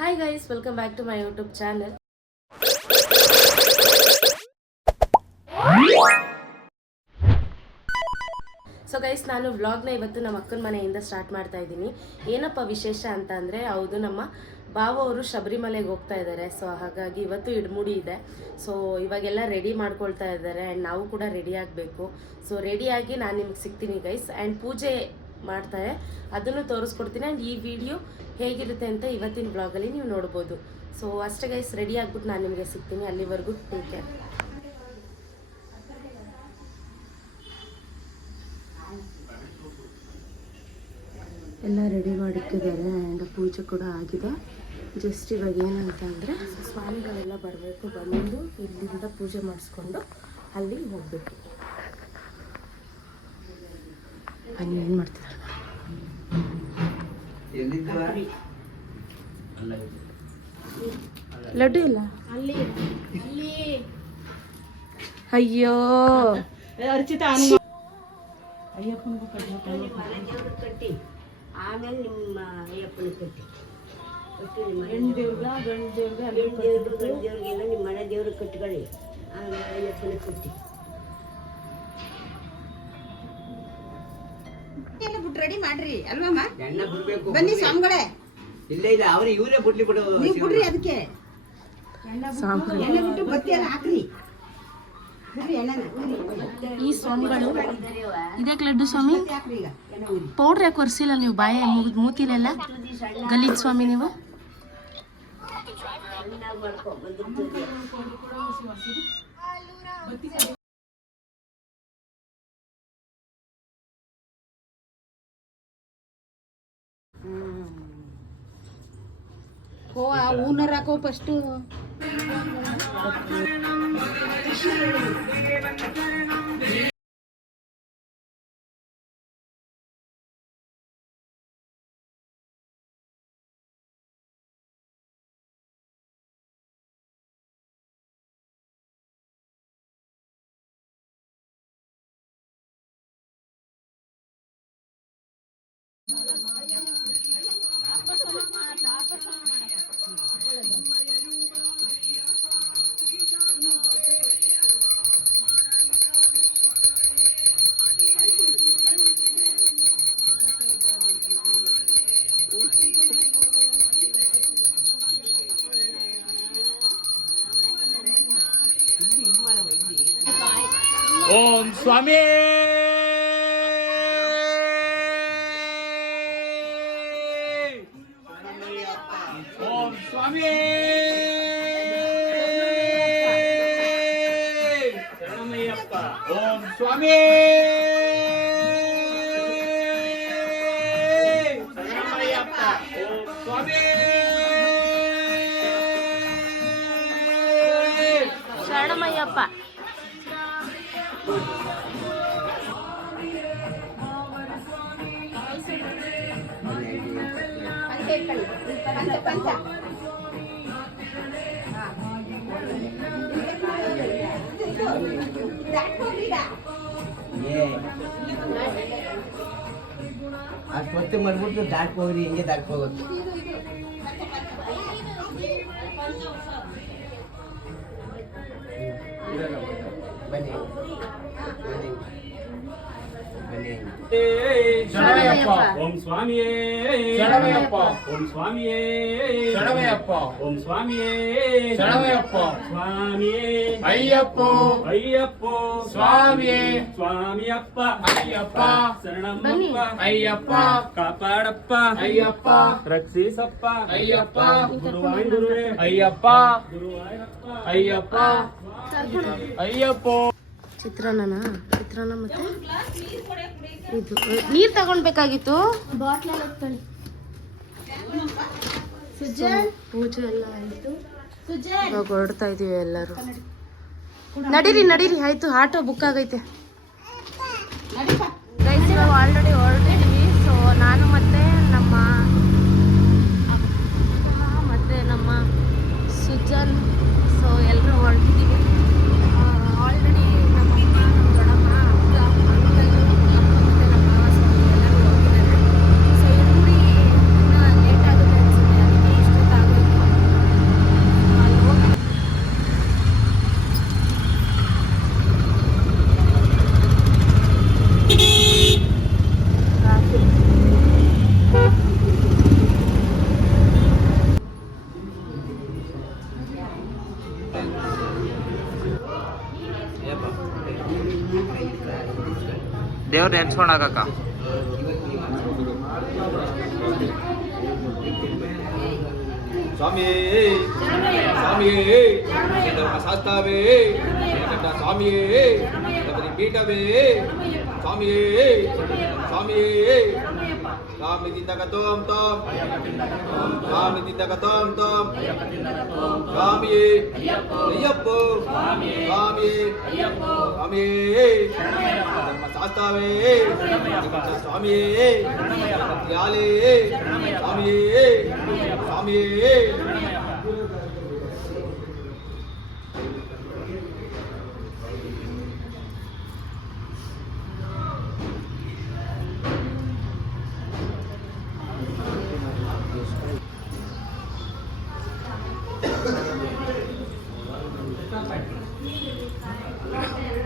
Hi guys, welcome back to my YouTube channel. So guys, ನಾನು ವ್ಲಾಗ್ನ ಇವತ್ತು ನಮ್ಮ ಅಕ್ಕನ ಮನೆಯಿಂದ ಸ್ಟಾರ್ಟ್ ಮಾಡ್ತಾ ಇದ್ದೀನಿ. ಏನಪ್ಪ ವಿಶೇಷ ಅಂತ ಅಂದರೆ, ಹೌದು, ನಮ್ಮ ಬಾವ ಅವರು ಶಬರಿಮಲೆಗೆ ಹೋಗ್ತಾ ಇದ್ದಾರೆ. ಸೊ ಹಾಗಾಗಿ ಇವತ್ತು ಇಡ್ಮುಡಿ ಇದೆ. ಸೊ ಇವಾಗೆಲ್ಲ ರೆಡಿ ಮಾಡ್ಕೊಳ್ತಾ ಇದ್ದಾರೆ ಆ್ಯಂಡ್ ನಾವು ಕೂಡ ರೆಡಿ ಆಗಬೇಕು. ಸೊ ರೆಡಿಯಾಗಿ ನಾನು ನಿಮ್ಗೆ ಸಿಗ್ತೀನಿ ಗೈಸ್. ಆ್ಯಂಡ್ ಪೂಜೆ ಮಾಡ್ತಾರೆ, ಅದನ್ನು ತೋರಿಸ್ಕೊಡ್ತೀನಿ. ಆ್ಯಂಡ್ ಈ ವಿಡಿಯೋ ಹೇಗಿರುತ್ತೆ ಅಂತ ಇವತ್ತಿನ ಬ್ಲಾಗಲ್ಲಿ ನೀವು ನೋಡ್ಬೋದು. ಸೊ ಅಷ್ಟೇ ಗೈಸ್, ರೆಡಿ ಆಗ್ಬಿಟ್ಟು ನಾನು ನಿಮಗೆ ಸಿಗ್ತೀನಿ. ಅಲ್ಲಿವರೆಗೂ ಟೇಕ್ ಕೇರ್. ಎಲ್ಲ ರೆಡಿ ಮಾಡಿಟ್ಟಿದ್ದಾರೆ ಆ್ಯಂಡ್ ಪೂಜೆ ಕೂಡ ಆಗಿದೆ. ಜಸ್ಟ್ ಇವಾಗ ಏನಂತ ಅಂದರೆ, ಸ್ವಾಮಿಗಳೆಲ್ಲ ಬರಬೇಕು, ಬಂದು ಇಲ್ಲಿಂದ ಪೂಜೆ ಮಾಡಿಸ್ಕೊಂಡು ಅಲ್ಲಿಗೆ ಹೋಗಬೇಕು. ಬನ್ನಿ, ಏನು ಮಾಡ್ತಿದ್ದಾರೆ ಲಡ್ಡು ಇಲ್ಲ ಅಲ್ಲಿ. ಅಯ್ಯೋ ಅರ್ಚಿತಾ, ಕಟ್ಟಿ ಆಮೇಲೆ ನಿಮ್ಮ ಅಯ್ಯಪ್ಪನ ಕಟ್ಟಿ ಹೆಣ್ಣು ದೇವ್ರಿಗೆಲ್ಲ ನಿಮ್ಮ ಮನೆ ದೇವ್ರಿಗೆ ಕಟ್ಕೊಳ್ಳಿ. ಆಮೇಲೆ ಅಯ್ಯಪ್ಪನ ಕಟ್ಟಿ ಎಲ್ಲ ಬಿಟ್ಟು ರೆಡಿ ಮಾಡ್ರಿ ಅಲ್ವಮ್ಮ. ಬನ್ನಿ ಸ್ವಾಮಿಗಳೇ. ಇಲ್ಲ ಇಲ್ಲ, ಅವ್ರು ಇವರೇ ಬಿಡ್ಲಿ ಬಿಡು, ನೀವು ಬಿಡ್ರಿ. ಅದಕ್ಕೆ ಎಣ್ಣೆ ಬಿಟ್ಟು ಬತ್ತಿ ಎಲ್ಲ ಹಾಕ್ರಿ. ಈ ಸ್ವಾಮಿಗಳು ಇದಕ್ಕೆ ಲಡ್ಡು ಸ್ವಾಮಿ ಪೌಡ್ರ್ ಯಾಕೆ ಒರೆಸಿಲ್ಲ ನೀವು? ಬಾಯ ಮೂತಿಲೆಲ್ಲ ಗಲೀಜ್ ಸ್ವಾಮಿ ನೀವು. ಹೂನರ್ ಹಾಕೋ ಫಸ್ಟು. ಓಂ ಸ್ವಾಮಿ. ಓಂ ಸ್ವಾಮಿ. ಶರಣಮಯ್ಯಪ್ಪ. ಓಂ ಸ್ವಾಮಿ. ಶರಣಮಯ್ಯಪ್ಪ. ಓಂ ಸ್ವಾಮಿ. ಶರಣಮಯ್ಯಪ್ಪ. ಅಷ್ಟೊತ್ತು ಮಾಡ್ಬಿಟ್ಟು ದಾಟ್ಕೋಗ್ರಿ, ಹಿಂಗೆ ದಾಟ್ಕೋಗುತ್ತೆ. ಬನ್ನಿ ಬನ್ನಿ ಬನ್ನಿ. ಶರಣಮಯ್ಯಪ್ಪ. ಓಂ ಸ್ವಾಮಿಯೇ ಶರಣಮಯ್ಯಪ್ಪ. ಓಂ ಸ್ವಾಮಿಯೇ ಶರಣಮಯ್ಯಪ್ಪ. ಓಂ ಸ್ವಾಮಿಯೇ ಶರಣಮಯ್ಯಪ್ಪ. ಸ್ವಾಮಿಯೇ ಅಯ್ಯಪ್ಪ. ಅಯ್ಯಪ್ಪ. ಸ್ವಾಮಿಯೇ. ಸ್ವಾಮಿಯಪ್ಪ. ಅಯ್ಯಪ್ಪ. ಶರಣಮ್ಮಪ್ಪ. ಅಯ್ಯಪ್ಪ. ಕಾಪಾಡಪ್ಪ. ಅಯ್ಯಪ್ಪ. ರಕ್ಷಿಸಪ್ಪ. ಅಯ್ಯಪ್ಪ. ಗುರುವಾಯೂರುವೆ. ಅಯ್ಯಪ್ಪ. ಗುರುವಾಯೂರಪ್ಪ. ಅಯ್ಯಪ್ಪ. ಅಯ್ಯಪ್ಪ. ಚಿತ್ರಾನ್ನ ಮತ್ತೆ ಇದು ನೀರು ತಗೊಳ್ಬೇಕಾಗಿತ್ತು. ಪೂಜೆ ಎಲ್ಲ ಆಯಿತು, ಇವಾಗ ಹೊರಡ್ತಾ ಇದೀವಿ ಎಲ್ಲರೂ. ನಡೀರಿ ನಡೀರಿ, ಆಯ್ತು, ಆಟೋ ಬುಕ್ ಆಗೈತೆ. ಗೈಸ್, ಇವಾಗ ಆಲ್ರೆಡಿ ಹೊರಟಿದ್ವಿ. ಸೊ ನಾನು ಮತ್ತೆ ನಮ್ಮ ಸುಜನ್, ಸೊ ಎಲ್ಲರೂ ಹೊರಟಿದ್ದೀವಿ. ಆಲ್ರೆಡಿ ನಮ್ಮಮ್ಮ, ನಮ್ಮ ದೊಡ್ಡಮ್ಮ, ಅಕ್ಕ, ಅಂಕಲ್, ಮತ್ತು ನಮ್ಮ ಮಾವ ಸ್ವಾಮಿ ಎಲ್ಲರೂ ಹೋಗಿದ್ದಾರೆ. ಸೊ ಇಲ್ಲಿ ಇನ್ನೂ ಲೇಟ್ ಆಗುತ್ತೆ ಅನಿಸುತ್ತೆ, ಅದಕ್ಕೆ ಇಷ್ಟೊತ್ತಾಗೋಯ್ತು. ದೇವ್ರ ನೆನ್ಸ್ಕೊಂಡಾಗಕ್ಕ. ಸ್ವಾಮಿಯೇ ಸ್ವಾಮಿಯೇ ಧರ್ಮಶಾಸ್ತ್ರವೇ ಸ್ವಾಮಿಯೇ ಗಣಪತಿ ಪೀಠವೇ ಸ್ವಾಮಿಯೇ ಸ್ವಾಮಿಯೇ ಸ್ವಾಮಿದಿಂದ ಗತೋಂ ತೋಂ ಸ್ವಾಮಿದಿಂದ ಗತೋಂ ತೋಂ ಸ್ವಾಮಿಯೇ ಅಯ್ಯಪ್ಪೋ ಸ್ವಾಮಿಯೇ ಸ್ವಾಮಿಯೇ ಧರ್ಮಶಾಸ್ತ್ರವೇ ಸ್ವಾಮಿಯೇ ತ್ಯಾಲೇ ಸ್ವಾಮಿಯೇ ಸ್ವಾಮಿಯೇ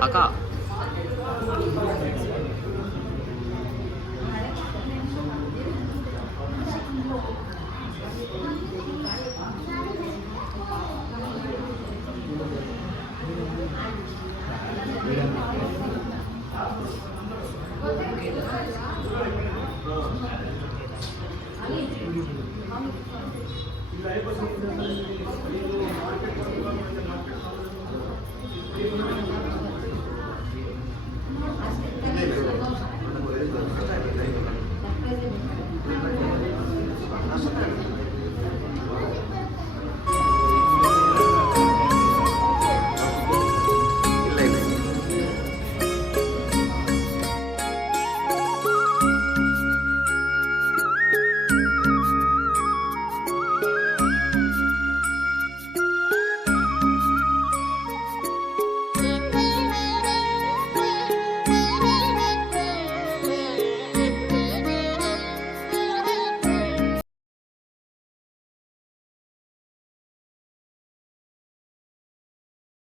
ಅಕ್ಕ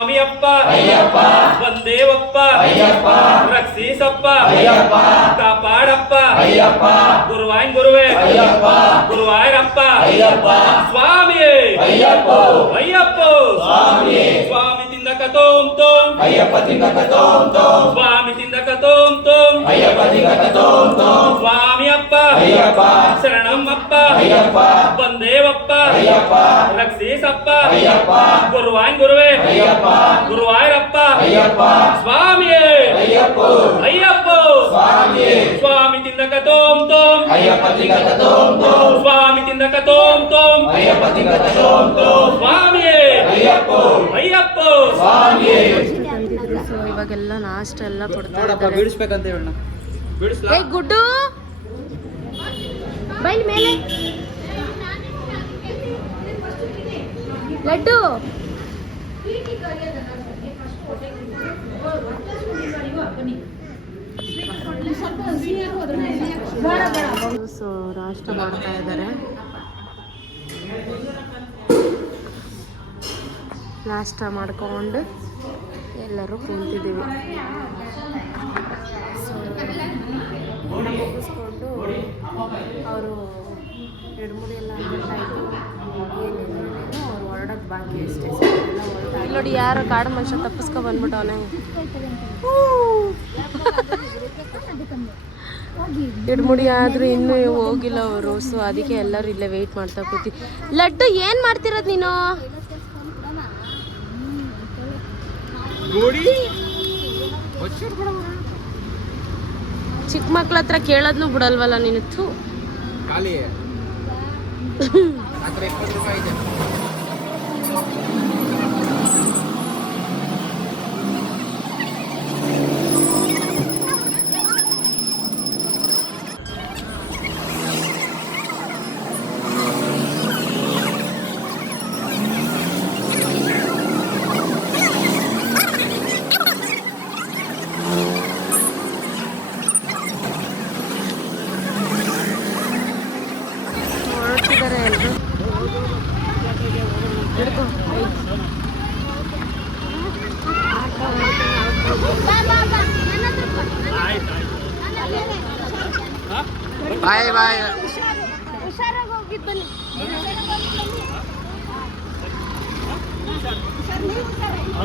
ಸ್ವಾಮಿಯಪ್ಪ ಅಯ್ಯಪ್ಪ ಬಂದೇವಪ್ಪ ಅಯ್ಯಪ್ಪ ರಕ್ಷಿಸಪ್ಪ ಅಯ್ಯಪ್ಪ ಕಾಪಾಡಪ್ಪ ಅಯ್ಯಪ್ಪ ಗುರುವಾಯ್ ಗುರುವೇ ಅಯ್ಯಪ್ಪ ಗುರುವಾಯರಪ್ಪ ಅಯ್ಯಪ್ಪ ಸ್ವಾಮಿಯೇ ಅಯ್ಯಪ್ಪ ಅಯ್ಯಪ್ಪ ಸ್ವಾಮಿಯೇ ಸ್ವಾಮಿ ತಿಂದಕ ತೋಂ ತೋಂ ಅಯ್ಯಪ್ಪ ತಿಂದಕ ತೋಂ ತೋಂ ಸ್ವಾಮಿ ತಿಂದಕ ತೋಂ ತೋಂ ಅಯ್ಯಪ್ಪ ತಿಂದಕ ತೋಂ ತೋಂ ಸ್ವಾಮಿಯಪ್ಪ ಅಯ್ಯಪ್ಪ ಶರಣಮ್ಮಪ್ಪ ಅಯ್ಯಪ್ಪ ಬಂದೇವಪ್ಪ ಅಯ್ಯಪ್ಪ ರಕ್ಷಿಸಪ್ಪ ಅಯ್ಯಪ್ಪ ಗುರುವಾಯ್ ಗುರುವೇ ಅಯ್ಯಪ್ಪ ಗುರುವಾಯರಪ್ಪ ಅಯ್ಯಪ್ಪ ಸ್ವಾಮಿಯೇ ಅಯ್ಯಪ್ಪ ಅಯ್ಯಪ್ಪ ಸ್ವಾಮಿಯೇ ಸ್ವಾಮಿ ತಿಂದಕ ತೋಂ ತೋಂ ಅಯ್ಯಪ್ಪ ತಿಂದಕ ತೋಂ ತೋಂ ಸ್ವಾಮಿ ತಿಂದಕ ತೋಂ ತೋಂ ಅಯ್ಯಪ್ಪ ತಿಂದಕ ತೋಂ ತೋಂ ಸ್ವಾಮಿಯೇ ಅಯ್ಯಪ್ಪ ಅಯ್ಯಪ್ಪ ಸ್ವಾಮಿಯೇ ಬಂದಿದ್ರು. ಸೊ ಇವಾಗೆಲ್ಲ ನಾಷ್ಟ ಎಲ್ಲ ಕೊಡ್ತಾ ನೋಡಪ್ಪ ಇದ್ದಾರೆ. ಬೀಳಿಸ್ಬೇಕಂತ ಹೇಳಣ್ಣ. ಏ ಗುಡ್ಡು ಬೈ ಮೇಲೆ ಲಡ್ಡು ಸೊ ನಾಷ್ಟ ಮಾಡ್ತಾ ಇದ್ದಾರೆ. ನಾಷ್ಟ ಮಾಡ್ಕೊಂಡು ಎಲ್ಲರೂ ಕುಂತಿದ್ದೀವಿ. ಸೊ ಮುಗಿಸ್ಕೊಂಡು ಅವರು ಎಡಮುಡಿ ಎಲ್ಲ ಹಾಕಿದ್ದಾಯಿತು. ಏನಿಲ್ಲ ಅವ್ರು ಹೊರಡೋದು ಬಾಕಿ ಅಷ್ಟೇ. ಎಲ್ಲ ಹೊರಟ ನೋಡಿ ಯಾರು ಕಾಡು ಮನುಷ್ಯ ತಪ್ಪಿಸ್ಕೊ ಬಂದ್ಬಿಟ್ಟವನೇ. ಎಡಮುಡಿ ಆದರೂ ಇನ್ನೂ ಹೋಗಿಲ್ಲ ಅವರು. ಸೊ ಅದಕ್ಕೆ ಎಲ್ಲರೂ ಇಲ್ಲೇ ವೆಯ್ಟ್ ಮಾಡ್ತಾ ಕೂತಿ. ಲಡ್ಡು ಏನು ಮಾಡ್ತಿರೋದು ನೀನು? ಚಿಕ್ಕ ಮಕ್ಳ ಹತ್ರ ಕೇಳೋದ್ನು ಬಿಡಲ್ವಲ್ಲ ನೀನು. ಖಾಲಿ ಆ ಕಡೆ 20 ರೂಪಾಯಿ ಇದೆ. ಹೊರಡ್ತಿದ್ದಾರೆ ಎಲ್ಲರೂ. ಹಿಡ್ಕೊ ಬಾಯ್ ಬಾಯ್. ಹುಷಾರಾಗಿ ಹೋಗಿ ಬನ್ನಿ.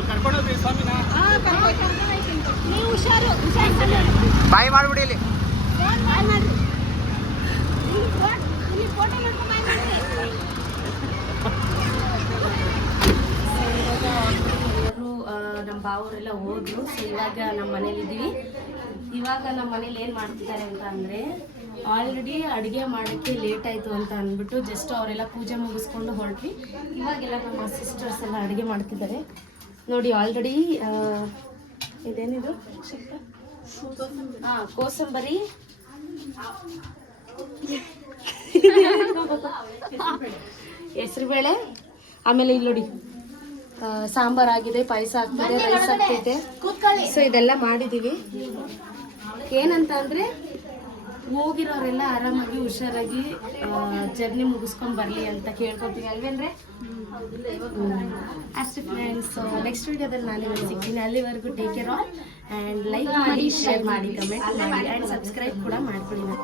ಕರ್ಕೊಂಡೋಗ್ರಿ ಸ್ವಾಮಿನ. ಬಾಯ್ ಮಾಡ್ಬಿಡಿ ಇಲ್ಲಿ. ನಮ್ಮ ಬಾವರೆಲ್ಲ ಹೋದ್ರು. ಸೊ ಇವಾಗ ನಮ್ಮ ಮನೇಲಿದ್ದೀವಿ. ಇವಾಗ ನಮ್ಮ ಮನೇಲಿ ಏನು ಮಾಡ್ತಿದ್ದಾರೆ ಅಂತ ಅಂದರೆ, ಆಲ್ರೆಡಿ ಅಡುಗೆ ಮಾಡೋಕ್ಕೆ ಲೇಟ್ ಆಯಿತು ಅಂತ ಅಂದ್ಬಿಟ್ಟು ಜಸ್ಟ್ ಅವರೆಲ್ಲ ಪೂಜೆ ಮುಗಿಸ್ಕೊಂಡು ಹೊರಟ್ವಿ. ಇವಾಗೆಲ್ಲ ನಮ್ಮ ಸಿಸ್ಟರ್ಸ್ ಎಲ್ಲ ಅಡುಗೆ ಮಾಡ್ತಿದ್ದಾರೆ ನೋಡಿ. ಆಲ್ರೆಡಿ ಇದೇನಿದು ಕೋಸಂಬರಿ, ಹೆಸರುಬೇಳೆ, ಆಮೇಲೆ ಇಲ್ಲಿ ನೋಡಿ ಸಾಂಬಾರ್ ಆಗಿದೆ, ಪಾಯಸ ಆಗ್ತಿದೆ, ರೈಸ್ ಆಗ್ತೈತೆ. ಸೊ ಇದೆಲ್ಲ ಮಾಡಿದ್ದೀವಿ. ಏನಂತ ಅಂದರೆ ಹೋಗಿರೋರೆಲ್ಲ ಆರಾಮಾಗಿ ಹುಷಾರಾಗಿ ಜರ್ನಿ ಮುಗಿಸ್ಕೊಂಡು ಬರಲಿ ಅಂತ ಕೇಳ್ಕೊತೀವಿ ಅಲ್ವೇನ್ರೆ? ಅಷ್ಟೇ ಫ್ರೆಂಡ್ಸ್. ನೆಕ್ಸ್ಟ್ ವೀಡಿಯೋದಲ್ಲಿ ನಾನು ನಿಮಗೆ ಸಿಗ್ತೀನಿ. ಅಲ್ಲಿವರೆಗೂ take care all and like ಮಾಡಿ, ಶೇರ್ ಮಾಡಿ, ಕಮೆಂಟ್ ಮಾಡಿ ಆ್ಯಂಡ್ ಸಬ್ಸ್ಕ್ರೈಬ್ ಕೂಡ ಮಾಡ್ಕೊಳ್ಳಿ.